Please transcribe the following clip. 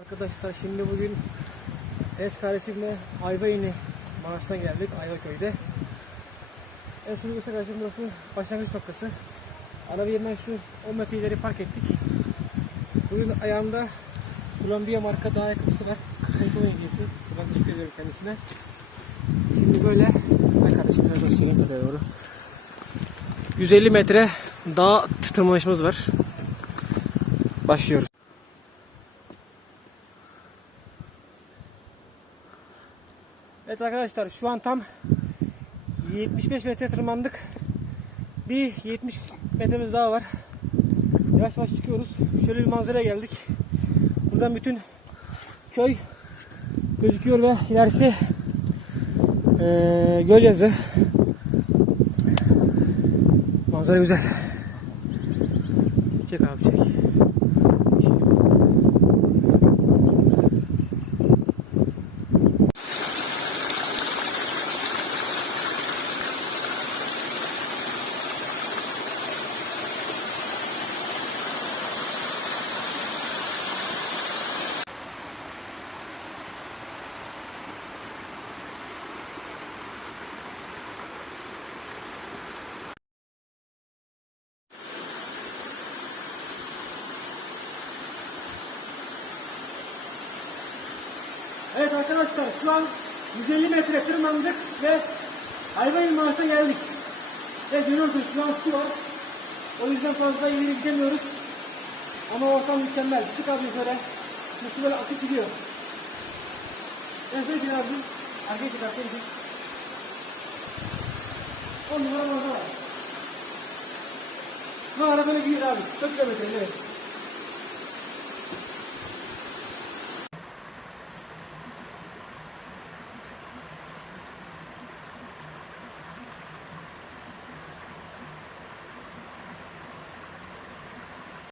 Arkadaşlar şimdi bugün Es kardeşimle Ayvayini Maraş'tan geldik Ayvaköy'de. En son burası kardeşim burası başlangıç noktası. Arabayı hemen şu 10 metre ileri park ettik. Bugün ayağımda Columbia marka dağ ayakkabısı var. Kayıcı hediyesi. Buradan teşekkür ediyorum kendisine. Şimdi böyle ben kardeşim sana göstereyim tepeye doğru. 150 metre dağ tırmanışımız var. Başlıyoruz. Evet arkadaşlar şu an tam 75 metre tırmandık. Bir 70 metremiz daha var. Yavaş yavaş çıkıyoruz. Şöyle bir manzaraya geldik. Buradan bütün köy gözüküyor ve ilerisi eee göl yazı. Manzara güzel. Çek abi çek. Evet arkadaşlar şu an 150 metre tırmandık ve hayvan Marş'a geldik. Ve görüyorsunuz şu an su var. O yüzden fazla ileri gidemiyoruz. Ama ortam mükemmel. Çık abi yukarı. Su böyle akıp gidiyor. Ben şöyle şey yapayım. Arkaya çık arkaya çık. 10 numara manzara. Bu böyle gidiyor abi. 4 kilometre evet.